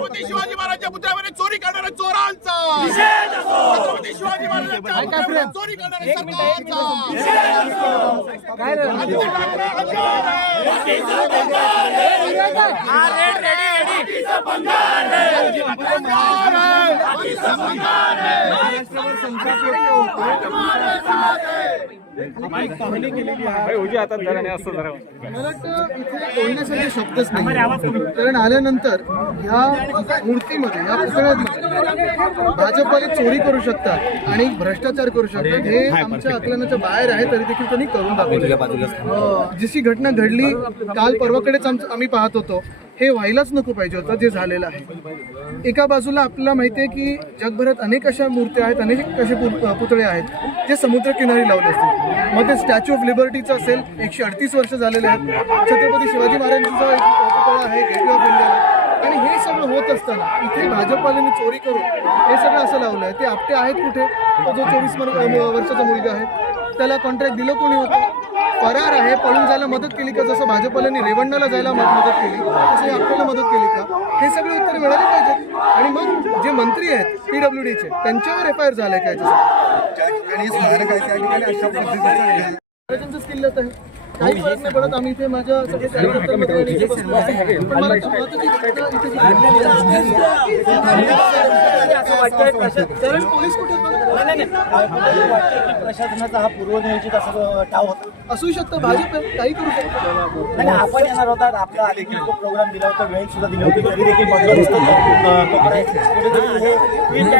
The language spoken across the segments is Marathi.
छत्रपती शिवाजी महाराजांच्या पुतळ्यामध्ये चोरी करणाऱ्या चोरांचा! छत्रपती शिवाजी महाराजांच्या चोरी करणाऱ्या मला वाटतं इथे बोलण्यासाठी शब्दच नाही कारण आल्यानंतर ह्या मूर्तीमध्ये या भाजपवाले चोरी करू शकतात आणि भ्रष्टाचार करू शकतात. हे आमच्या आकलनाच्या बाहेर आहे तरी देखील त्यांनी करून दाखवलं जशी घटना घडली काल परवाकडेच आमचं आम्ही पाहत होतो. हे व्हायलाच नको पाहिजे होतं जे झालेलं आहे. एका बाजूला आपल्याला माहिती आहे की जगभरात अनेक अशा मूर्त्या आहेत अनेक असे पुतळे आहेत जे समुद्रकिनारी लावले असतील. मग ते स्टॅच्यू ऑफ लिबर्टीचं असेल एकशे अडतीस वर्ष झालेले आहेत. छत्रपती शिवाजी महाराजांचा एक पुतळा आहे गेटवे ऑफ इंडिया आणि हे सगळं होत असताना इथे भाजपवाल्यांनी चोरी करून हे सगळं असं लावलं आहे ते आपटे आहेत कुठे? तो जो चोवीस वर्षाचा मुलगा आहे त्याला कॉन्ट्रॅक्ट दिलं कोणी होतं? फरार आहे पळून जायला मदत केली का? जसं भाजपवाल्यांनी रेवण्णाला जायला मदत केली तसं आपल्याला मदत केली का? हे सगळे उत्तर मिळाले पाहिजेत. आणि मग जे मंत्री आहेत पीडब्ल्यू डीचे त्यांच्यावर एफ आय आर झालाय का याच्यासाठी? महाराजांचंच किल्लत आहे काही फरक नाही पडत आम्ही इथे माझ्या सगळे कार्यकर्त्यांमध्ये आणि इथे बसलो आहे. पण मला तर महत्त्वाची घटना इथे जी घडली आहे. कारण पोलीस कुठे बघा. प्रशासनाचा हा पूर्वनियोजित असं टाव होता. असू शकतं भाजप काही करू शकतो. आणि आपण येणार होता आपला अधिकृत प्रोग्राम दिला होता वेळ सुद्धा दिली होती तरी देखील बंदोबस्त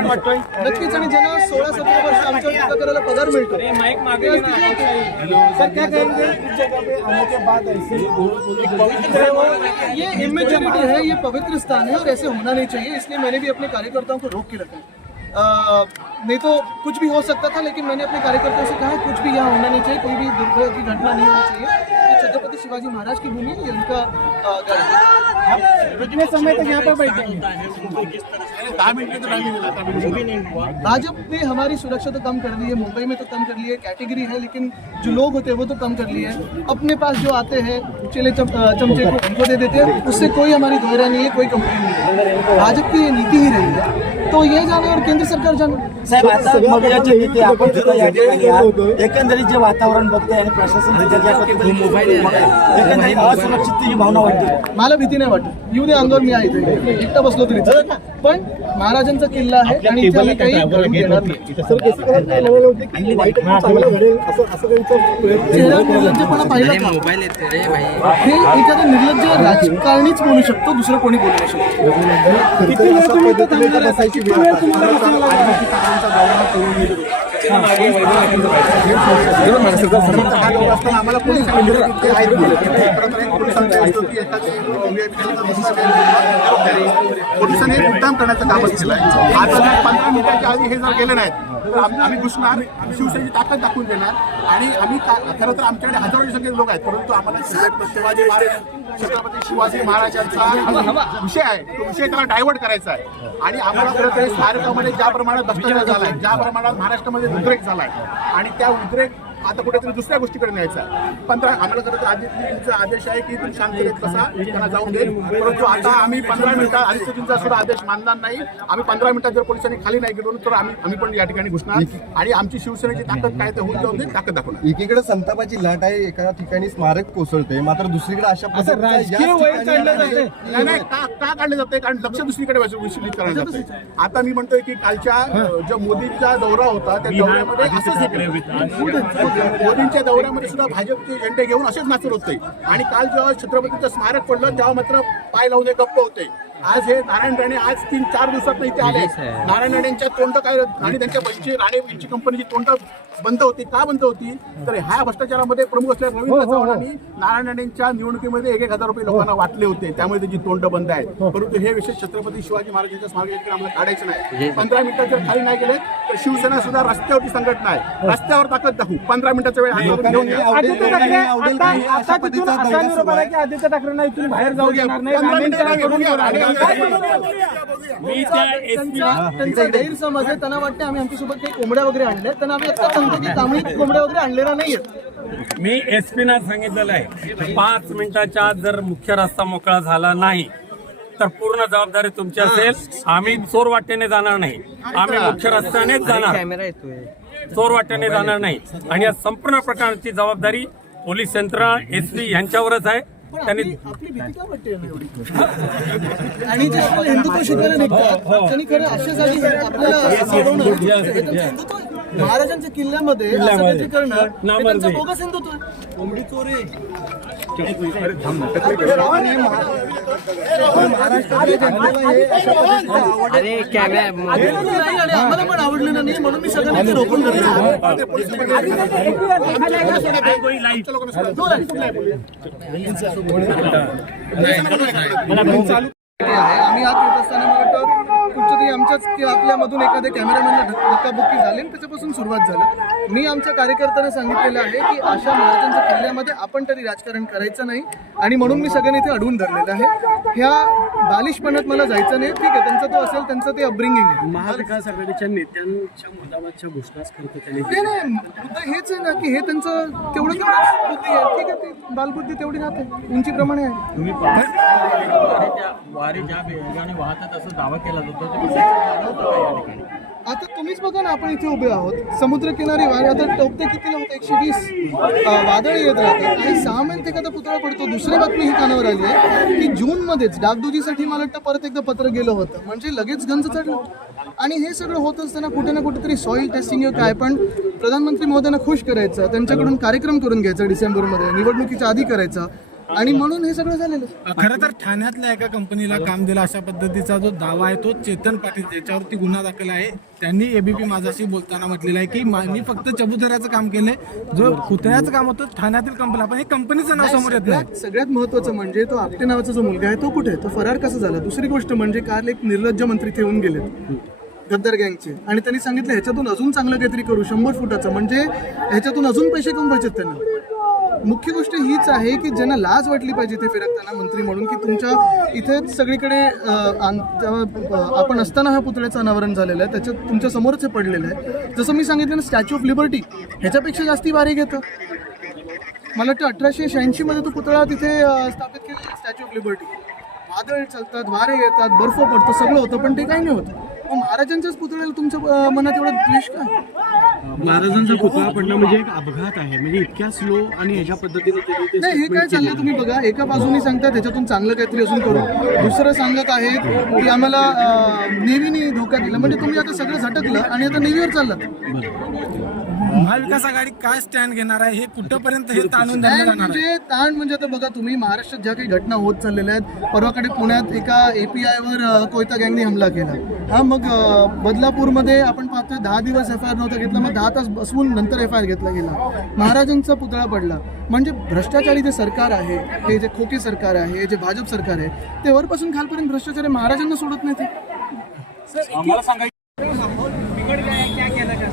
वाटतोय. नक्कीच आणि ज्यांना सोळा सतरा वर्ष आमच्या टीका करायला पगार मिळतो. सर क्या कहेंगे आने के बाद ऐसी ये इमेच्योरिटी है ये पवित्र स्थान है और ऐसे होना नहीं चाहिए इसलिए मैंने भी अपने कार्यकर्ताओं को रोक के रखा है. नहीं तो कुछ भी हो सकता था लेकिन मैंने अपने कार्यकर्ताओं से कहा कुछ भी यहाँ होना नहीं चाहिए कोई भी दुर्भाग्य की घटना नहीं होनी चाहिए। ये छत्रपति शिवाजी महाराज की भूमि है उनका है। कितने समय तक यहाँ पर मिनिटं. भाजपा ने हमारी सुरक्षा तो कम कर दी है मुंबई में तो कम कर ली है कैटेगरी है लेकिन जो लोग होते हैं वो तो कम कर लिए हैं। अपने पास जो आते हैं चले चमचे को उनको दे देते हैं उससे कोई हमारी दोहरा नहीं है कोई कंप्लेन नहीं है। भाजपा की ये नीति ही रही है। तो ये जाने और केंद्र सरकार जाने साहेब आता मग इथे आपण सुद्धा या ठिकाणी आहात. एकंदरीत जे वातावरण बघतोय आणि प्रशासन तिथे ज्या पद्धतीने एकंदरीत असुरक्षिततेची भावना वाटते. मला भीती नाही वाटत. येऊ दे अंगावर मी आहे इथे. एकटा बसलो तरी चालेल. पण महाराजांचा किल्ला आहे आणि इथे काही घडवून देणार नाही. चेहऱ्यावर निर्लज्जपणा पाहिला का? हे एखादा निर्लज्ज राजकारणीच बोलू शकतो दुसरं कोणी बोलू नाही. शकतो किती वेळ तुम्ही इथं थांबणार आहे? किती वेळ तुम्हाला बसावं लागणार? आम्हाला आहेत एक पोलिसांनी मुद्दाम करण्याचं कामच आहे आता पंधरा मिनिटाच्या आधी हे जर केलं नाहीत तर आम- आम्ही घुसणार शिवसेनेची ताकद दाखवून देणार. आणि आम्ही खरं तर आमच्याकडे हजारोच्या संख्येने लोक आहेत परंतु आम्हाला शिवाजी महाराज छत्रपती शिवाजी महाराजांचा विषय आहे. तो विषय त्याला डायव्हर्ट करायचा आहे. आणि आम्हाला खरं तर स्मारकामध्ये ज्या प्रमाणात भ्रष्टाचार झालाय ज्या प्रमाणात महाराष्ट्रामध्ये उद्रेक झालाय आणि त्या उद्रेक आता कुठेतरी दुसऱ्या गोष्टीकडे न्यायचा पंधरा आम्हाला खरं तर आदित्यजींचा आदेश आहे की तुम्ही शांततेत कसा त्यांना जाऊन देईल परंतु आता आम्ही पंधरा मिनिटात आदित्यजींचा सुद्धा आदेश मानणार नाही. आम्ही पंधरा मिनिटात जर पोलिसांनी खाली नाही गेलो तर आम्ही आम्ही पण या ठिकाणी घुसणार. आणि आमची शिवसेनेची ताकद काय ते होईल जाऊन देईल ताकद दाखवणार. एकीकडे संतापाची लाट आहे एका ठिकाणी स्मारक कोसळते. मात्र दुसरीकडे अशा नाही का काढले जाते कारण लक्ष दुसरीकडे विचलित करण्यात जाते आता मी म्हणतोय की कालच्या जो मोदींचा दौरा होता त्या दौऱ्यामध्ये असंच मोदींच्या दौऱ्यामध्ये सुद्धा भाजपचे झेंडे घेऊन असेच नाचत होते. आणि काल जेव्हा छत्रपतीचं स्मारक पडलं तेव्हा मात्र पाय लावून हे गप्प होते. आज हे नारायण राणे आज तीन चार दिवसात इथे आले. नारायण राणेंच्या तोंड काय आणि त्यांच्या बसची राणे यांची कंपनीची तोंड बंद होती. का बंद होती? तर ह्या भ्रष्टाचारामध्ये प्रमुख असलेल्या रवींद्र चव्हाणांनी नारायण राणेंच्या निवडणुकीमध्ये एक एक हजार रुपये लोकांना वाटले होते. त्यामुळे त्याची तोंड बंद आहेत. परंतु हे विषय छत्रपती शिवाजी महाराजांच्या स्मारकाकडे आम्हाला काढायचं नाही. पंधरा मिनिटात जर खाली नाही गेले तर शिवसेना सुद्धा रस्त्यावरती संघटना आहे. रस्त्यावर ताकद दाखवू. पंधरा मिनिटाचा वेळ. आदित्य हे ठाकरेंना इथून बाहेर जाऊ. देणार नाही. मी त्या एसपी त्यांचा गैरसमज आहे. त्यांना वाटते आम्ही आमच्यासोबत काही कोंबड्या वगैरे आणल्या त्यांना आम्ही आता सांगतो की तांबडी कोंबड्या वगैरे आणलेल्या नाहीयेत. मी एसपीना सांगितलेलं आहे. पाच मिनिटाच्या आत जर मुख्य रस्ता मोकळा झाला नाही तर पूर्ण जबाबदारी तुमची असेल. आम्ही चोर वाटेने जाणार नाही. आम्ही मुख्य रस्त्यानेच जाणार. चोर वाटेने जाणार नाही. आणि या संपूर्ण प्रकारची जबाबदारी पोलीस यंत्रणा एसपी यांच्यावरच आहे. त्यांनी आपली भीती का वाटते यांना एवढी? आणि जे आपल्याला हिंदुत्व शिकवायला निघतात त्यांनी खरं अशासाठी आपल्याला सोडवणं हे त्यांचं हिंदुत्व आहे. महाराजांच्या किल्ल्यामध्ये असं काहीतरी करणं हे नामर्दी. त्यांचं बोगस हिंदुत्व आहे. कोंबडी चोरी. आम्हाला पण आवडलेलं नाही म्हणून मी सगळ्यांना इथे रोखून आहे आम्ही आत येत असताना मला वाटतं कुठच्या तरी आमच्याच किंवा आपल्यामधून एखाद्या कॅमेरामॅनला धक- धक्काबुक्की झाली आणि त्याच्यापासून सुरुवात झाली. मी आमच्या कार्यकर्त्यांना सांगितलेलं आहे की अशा महाराजांच्या किल्ल्यामध्ये आपण तरी राजकारण करायचं नाही आणि म्हणून मी सगळ्यांनी इथे अडवून धरलेलं आहे. ह्या बालिशपणात मला जायचं नाही. ठीक आहे त्यांचा तो असेल त्यांचं ते अपब्रिंगिंग आहे. महाविकास आघाडीच्या नेत्यांच्या मुद्दामाच्या घोषणाच करतो त्यांनी. नाही मुद्दा हेच आहे ना की हे त्यांचं तेवढं केवढं बुद्धी आहे. ठीक आहे ती बालबुद्धी तेवढी राहते उंचीप्रमाणे आहे. वारी ज्या वेगाने वाहतात असं दावा केला जातो. आता तुम्हीच बघा ना आपण इथे उभे आहोत. समुद्रकिनारी वारे आता टोपते कितीला होते? एकशे वीस वादळ येत राहतात. आणि सहा महिन्यात एखादा पुतळा पडतो. दुसरी बातमी ही कानावर आली आहे की जूनमध्येच डागडुजीसाठी मला वाटतं परत एकदा पत्र गेलं होतं. म्हणजे लगेच गंज चढलं. आणि हे सगळं होत असताना कुठे ना कुठेतरी सॉईल टेस्टिंग काय पण प्रधानमंत्री महोदयांना खुश करायचं त्यांच्याकडून कार्यक्रम करून घ्यायचा डिसेंबरमध्ये निवडणुकीच्या आधी करायचा. आणि म्हणून हे सगळं झालेलं खरं तर ठाण्यातल्या एका कंपनीला काम दिलं अशा पद्धतीचा जो दावा आहे तो चेतन पाटील ज्याच्यावरती गुन्हा दाखल आहे त्यांनी एबीपी माझाशी बोलताना म्हटलेलं आहे की मा- फक्त चबुतऱ्याचं काम केलंय जो पुतळ्याचं काम होतं ठाण्यातील कंपनी पण हे कंपनीचं नाव समोर येत नाही. सगळ्यात महत्वाचं म्हणजे तो आपटे नावाचा जो मुलगा आहे तो कुठे? तो फरार कसा झाला? दुसरी गोष्ट म्हणजे काल एक निर्लज्ज मंत्री इथे येऊन गेले गद्दार गँगचे. आणि त्यांनी सांगितलं ह्याच्यातून अजून चांगलं काहीतरी करू शंभर फुटाचं. म्हणजे ह्याच्यातून अजून पैसे कमवायचे त्यांना. मुख्य गोष्ट हीच आहे की ज्यांना लाज वाटली पाहिजे ते फिरकताना मंत्री म्हणून की तुमच्या इथे सगळीकडे आपण असताना हा पुतळ्याचं अनावरण झालेलं आहे त्याच्यात तुमच्या समोरच हे पडलेलं आहे. जसं मी सांगितलं ना स्टॅच्यू ऑफ लिबर्टी ह्याच्यापेक्षा जास्ती भारी घेतं. मला वाटतं अठराशे शहाऐंशीमध्ये तो पुतळा तिथे स्थापित केलेला स्टॅच्यू ऑफ लिबर्टी वादळ चालतात वारे येतात बर्फ पडतो सगळं होतं पण ते काही नाही होतं. मग महाराजांच्याच पुतळ्याला तुमच्या मनात एवढं द्वेष काय महाराजांचा पुतळा पडणं म्हणजे एक अपघात आहे. म्हणजे इतक्या स्लो आणि ह्याच्या पद्धतीने त्यांनी ते नाही हे काय चाललंय तुम्ही बघा. एका बाजूनी सांगतात त्याच्यातून चांगलं काहीतरी अजून करू. दुसरं सांगत आहेत की आम्हाला अं, नेव्हीने धोका दिला. म्हणजे तुम्ही आता सगळं झटकलं आणि आता नेव्हीवर चाललात. महाविकास आघाडी काय स्टँड घेणार आहे? हे कुठंपर्यंत हे ताणून धरलं ताण जाणार आहे? म्हणजे ताण म्हणजे आता बघा तुम्ही महाराष्ट्रात ज्या काही घटना होत चाललेल्या आहेत परवाकडे पुण्यात एका एपीआय वर कोयता गँगने हमला केला. हा मग अं, बदलापूरमध्ये आपण पाहतोय दहा दिवस एफ आय आर नव्हता घेतला मग दहा तास बसवून नंतर एफ आय आर घेतला गेला. महाराजांचा पुतळा पडला. म्हणजे भ्रष्टाचारी जे सरकार आहे हे जे खोके सरकार आहे जे भाजप सरकार आहे ते वरपासून खालपर्यंत भ्रष्टाचारी महाराजांना सोडत नाही ते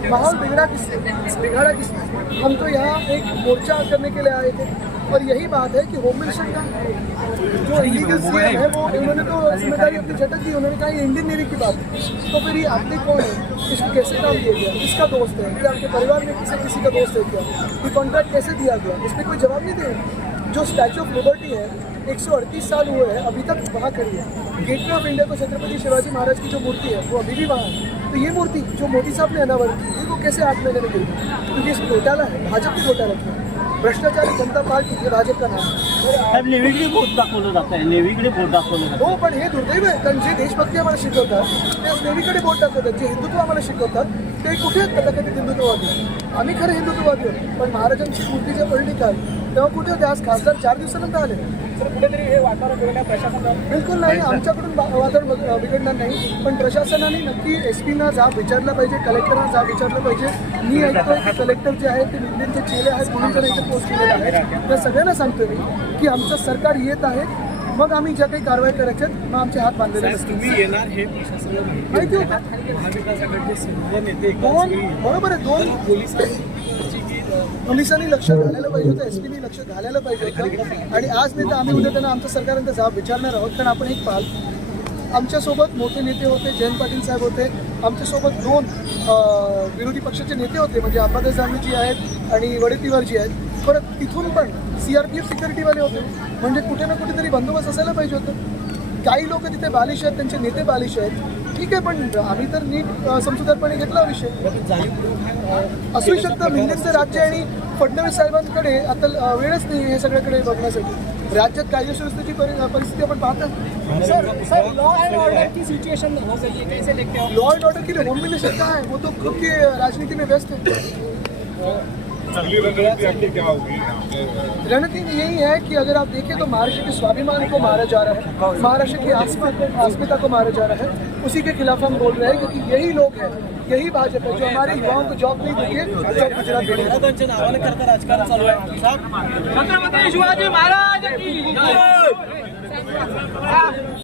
माहौल बिगड़ा किसने बिगाड़ा किसने? हम तो यहाँ एक मोर्चा करने के लिए आए थे। और यही बात है कि होम मिनिस्टर का जो इलीगल सीएम है। वो उन्होंने तो ज़िम्मेदारी अपनी झटक दी। उन्होंने कहा ये इंडियन नेवी की बात है। तो फिर ये आपने कौन है? इसको कैसे काम दिया गया? किसका दोस्त है? क्या आपके परिवार में किसी किसी का दोस्त है क्या? ये कॉन्ट्रैक्ट कैसे दिया गया? इस पर कोई जवाब नहीं दे जो स्टैचू ऑफ़ लिबर्टी है 138 साल हुए हैं अभी तक वहाँ खड़ी है। गेटवे ऑफ़ इंडिया को छत्रपति शिवाजी महाराज की जो मूर्ति है वो अभी भी वहाँ है। तो ये मूर्ति जो मोदी साहब ने अनावरण की थी वो कैसे आठ महीने में गिरी क्योंकि इस घोटाला है भाजपा की घोटाला की भ्रष्टाचारी जनता पार्टी हे भाजप का नाम आहे साहेब नेव्हीकडे बोट दाखवलं जात आहे नेव्हीकडे बोट दाखवलं जातं हो। पण हे दुर्दैव आहे कारण जे देशभक्ती आम्हाला शिकवतात ते बोट दाखवतात जे हिंदुत्व आम्हाला शिकवतात ते कुठे आहेत कथाकथित हिंदुत्ववादी? आम्ही खरे हिंदुत्ववादी होतो पण महाराजांची मूर्ती जेव्हा पडली काल तेव्हा कुठे होते? आज खासदार चार दिवसानंतर आले. कुठेतरी हे वातावरण बिलकुल नाही आमच्याकडून वातावरण बिघडणार नाही. पण प्रशासनाने नक्की एस पीना जाब विचारला पाहिजे कलेक्टरना जाब विचारलं पाहिजे. मी ऐकतोय की कलेक्टर जे आहेत ते इंडियनचे चेले आहेत म्हणून त्यांना इथे पोस्ट केलेला आहे त्या सगळ्यांना सांगतोय मी की आमचं सरकार येत आहे. मग आम्ही ज्या काही कारवाई करायच्या आहेत, मग आमचे हात बांधलेले तुम्ही येणार हे प्रशासनाला माहिती होतं. बरोबर आहे दोन पोलिसांनी पोलिसांनी लक्ष घालायला पाहिजे होतं एस पीनी लक्ष घालायला पाहिजे होतं. आणि आज नाही तर आम्ही उद्या त्यांना आमच्या सरकारने जाब विचारणार आहोत कारण आपण एक पाल आमच्यासोबत मोठे नेते होते जयंत पाटील साहेब होते. आमच्यासोबत दोन विरोधी पक्षाचे नेते होते म्हणजे अंबादास जी आहेत आणि वडेट्टीवारजी आहेत. परत तिथून पण सी आर पी एफ सिक्युरिटीवाले होते. म्हणजे कुठे ना कुठेतरी बंदोबस्त असायला पाहिजे होतं. काही लोक तिथे बालिश आहेत त्यांचे नेते बालिश आहेत. ठीक आहे पण आम्ही तर नीट समजूतदारपणे घेतला विषय. असू शकतं मिलिंदचं राज्य आणि फडणवीस साहेबांकडे आता वेळच नाही हे सगळ्याकडे बघण्यासाठी. राज्यात कायदा सुव्यवस्थेची परि- परिस्थिती आपण पाहतो sir sir law and order की सिचुएशन हो गई है कैसे देखते हो लॉ एंड ऑर्डर के होम मिनिस्टर कहाँ है वो तो खुद की राजनीति में व्यस्त है रणनीति यही है कि अगर आप देखें तो महाराष्ट्र के स्वाभिमान को मारा जा रहा है। महाराष्ट्र की आस्मिता अस्मिता को मारा जा रहा है। उसी के खिलाफ हम बोल रहे हैं क्योंकि यही लोग हैं यही भाजपा है। जो हमारे युवाओं को जॉब नहीं देंगे जो गुजरात में देंगे। करता राजकारण चालू आहे छत्रपती शिवाजी महाराज की जय.